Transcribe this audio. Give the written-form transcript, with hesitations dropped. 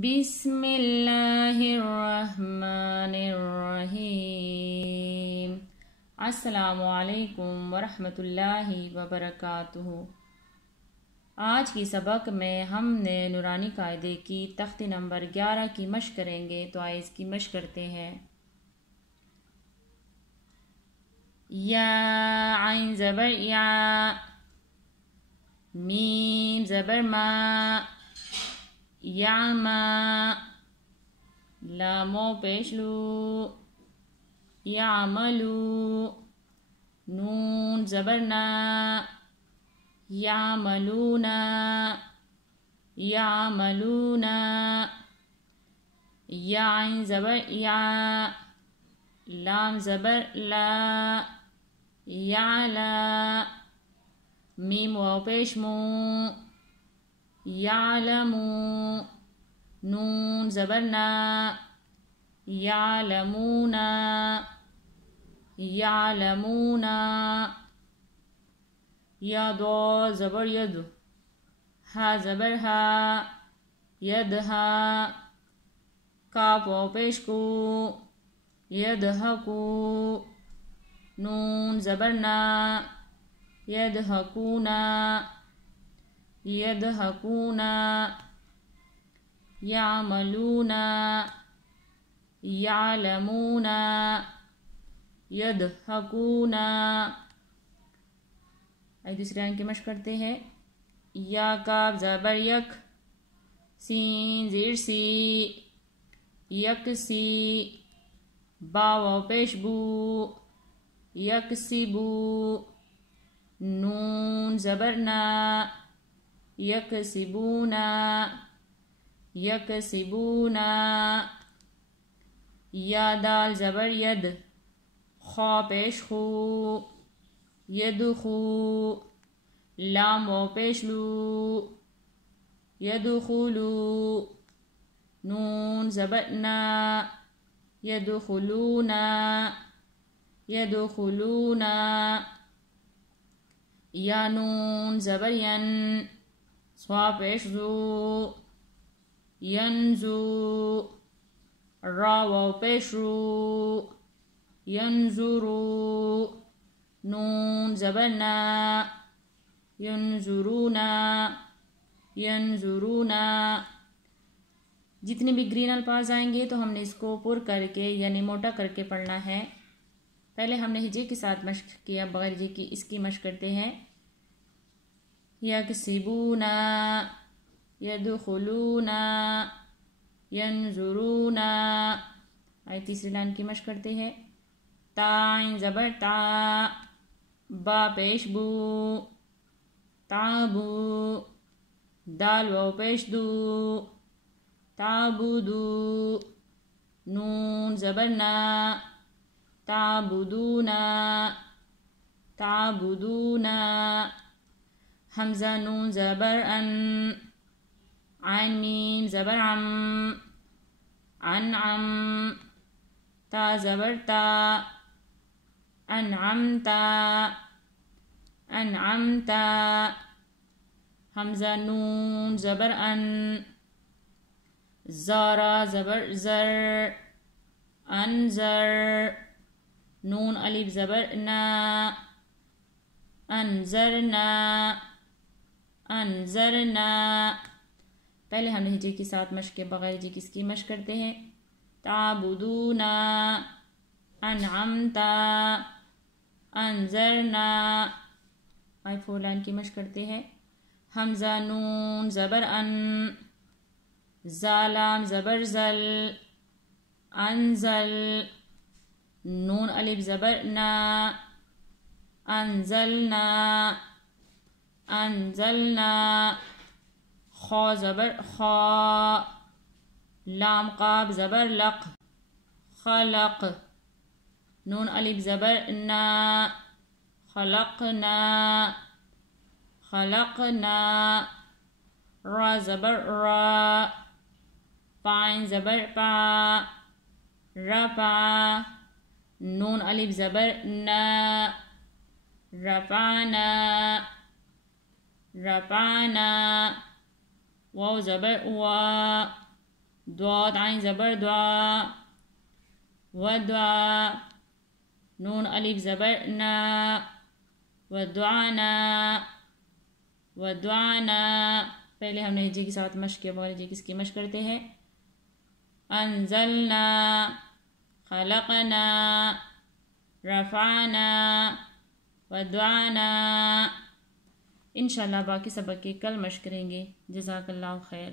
بسم اللہ الرحمن الرحیم۔ السلام علیکم ورحمۃ اللہ وبرکاتہ۔ آج کی سبق میں ہم نے نورانی قاعدے کی تختی نمبر 11 کی مشق کریں گے، تو آئے اس کی مشق کرتے ہیں۔ یا عین زبر یا، میم زبر ما، یعما، لام و پیش لو، یعملو، نون زبر نا، یعملونا، یعملونا، یا عین زبر یا، لام زبر لا، یعلا، میم و پیش مو، یعلمو، نون زبر نا، یعلمونا، یعلمونا، یا دو زبر ید، ہا زبر ہا، یدہا، کاف و پیش کو، یدہکو، نون زبر نا، یدہکونا، یدہکونا، یعملونا، یعلمونا، یدہکونا۔ دوسری لائن کی مشق کرتے ہیں۔ یا کاف زبر یک، سین زیر سی، یکسی، با و پیش بو، یکسبو، نون زبر نا، یکسبونا، یکسبونا، یا دال زبر ید، خا پیش خو، یدخو، لام و پیش لو، یدخلو، نون زبر نا، یدخلونا، یدخلونا، یا نون زبر ین، صا پیش زو، ینزو، را و پیش رو، ینظرو، نون زبر نا، ینظرونا، ینظرونا۔ جتنے بھی گرین الفاظ آئیں گے تو ہم نے اس کو پر کر کے یعنی موٹا کر کے پڑھنا ہے۔ پہلے ہم نے ہجے کے ساتھ مشق کیا، بغیر ہجے کی اس کی مشق کرتے ہیں۔ یکسبونا، یدخلونا، ینظرونا۔ تیسری لائن کی مشق کرتے ہیں۔ تا عین زبر تا، با پیش بو، تابو، دال و پیش دو، تابدو، نون زبر نا، تعبدونا، تعبدونا، حمزہ نون زبر ان، عین میم زبر عم، انعم، تا زبر تا، انعمتا، انعمتا، حمزہ نون زبر ان، زارا زبر زر، انزر، نون الف زبر نا، انذرنا، انذرنا۔ پہلے ہم نے ہجے کے ساتھ مشق کے، بغیر ہجے کی اس کی مشق کرتے ہیں۔ تعبدونا، انعمتا، انذرنا۔ آئی 4 لائن کی مشق کرتے ہیں۔ حمزہ نون زبر ان، زالام زبر زل، انزل، نون الف زبر نا، انزلنا، انزلنا، خا زبر خا، لام قاف زبر لق، خلق، نون الف زبر نا، خلقنا، خلقنا، را زبر را، پا عین زبر پا، رفع، نون الف زبر نا، رفعنا، رفعنا، واو زبر وا، ضاد عین زبر دعا، ودعا، نون الف زبر نا، ودعانا، ودعانا. پہلے ہم نے ہجے کے ساتھ مشق کیا، بغیر ہجے کس کی مشق کرتے ہیں. انزلنا، خلقنا، رفعنا، ودعانا. انشاءاللہ باقی سبق کی کل مشق کریں گے. جزاک اللہ خیر.